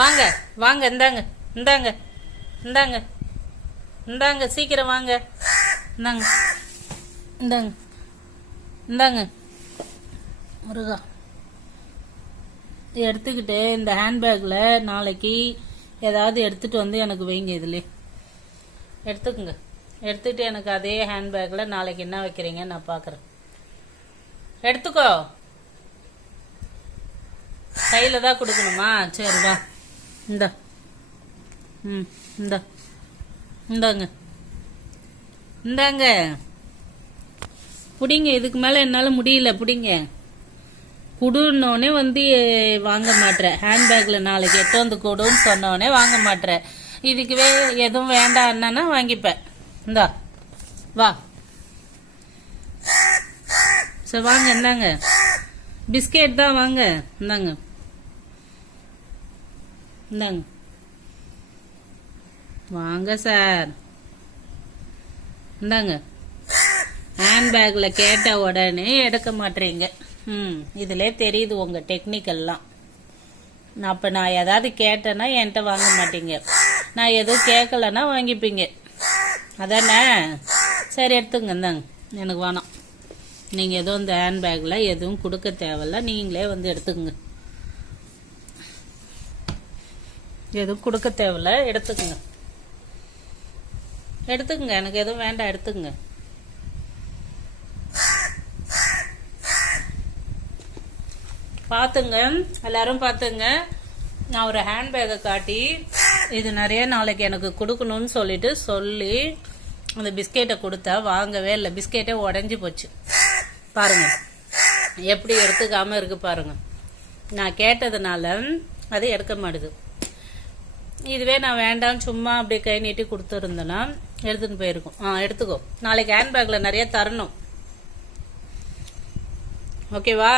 வாங்க வாங்க, இந்தாங்க இந்தாங்க இந்தாங்க இந்தாங்க, சீக்கிரம் வாங்க, இந்தாங்க இந்தாங்க இந்தாங்க முருகா. எடுத்துக்கிட்டு இந்த ஹேண்ட்பேக்கில் நாளைக்கு ஏதாவது எடுத்துகிட்டு வந்து எனக்கு வைங்க. இதுலேயே எடுத்துக்குங்க. எடுத்துகிட்டு எனக்கு அதே ஹேண்ட்பேக்கில் நாளைக்கு என்ன வைக்கிறீங்க நான் பார்க்குறேன். எடுத்துக்கோ. கையில் தான் கொடுக்கணுமா? சரி வா. இந்தா. இந்தா இந்தாங்க இந்தாங்க பிடிங்க. இதுக்கு மேலே என்னால் முடியல, பிடிங்க. குடுன்னோடனே வந்து வாங்க மாட்டேற. ஹேண்ட்பேக்கில் நாளைக்கு எட்டு வந்து கொடுன்னு சொன்னோடனே வாங்க மாட்டேற. இதுக்குவே எதுவும் வேண்டான்னா வாங்கிப்பேன். இந்தா வா. சரி வாங்க, இந்தாங்க பிஸ்கெட் தான், வாங்க இந்தாங்க இந்தாங்க வாங்க சார். இந்தாங்க. ஹேண்ட்பேக்கில் கேட்ட உடனே எடுக்க மாட்டேறீங்க. இதுலே தெரியுது உங்கள் டெக்னிக்கெல்லாம். அப்போ நான் ஏதாவது கேட்டேன்னா என்கிட்ட வாங்க மாட்டீங்க, நான் எதுவும் கேட்கலன்னா வாங்கிப்பீங்க, அதானே? சரி எடுத்துங்க, இந்தாங்க. எனக்கு வேணாம். நீங்கள் எதுவும் இந்த ஹேண்ட்பேக்கில் எதுவும் கொடுக்க தேவையில்ல, நீங்களே வந்து எடுத்துக்கங்க. எதுவும் கொடுக்க தேவையில்ல, எடுத்துக்கங்க எடுத்துக்கங்க. எனக்கு எதுவும் வேண்டாம், எடுத்துக்கங்க. பார்த்துங்க, எல்லாரும் பார்த்துங்க. நான் ஒரு ஹேண்ட்பேக்கை காட்டி இது நிறைய நாளைக்கு எனக்கு கொடுக்கணும்னு சொல்லி அந்த பிஸ்கெட்டை கொடுத்தா வாங்கவே இல்லை. பிஸ்கெட்டே உடஞ்சி போச்சு. பாருங்க எப்படி எடுத்துக்காம இருக்கு பாருங்க. நான் கேட்டதுனால அது எடுக்க மாட்டுது. இதுவே நான் வேண்டாம் சும்மா அப்படியே கை நீட்டி கொடுத்துருந்தேன்னா எடுத்துன்னு போயிருக்கும். எடுத்துக்கோ. நாளைக்கு ஹேண்ட்பேக்கில் நிறைய தரணும், ஓகேவா?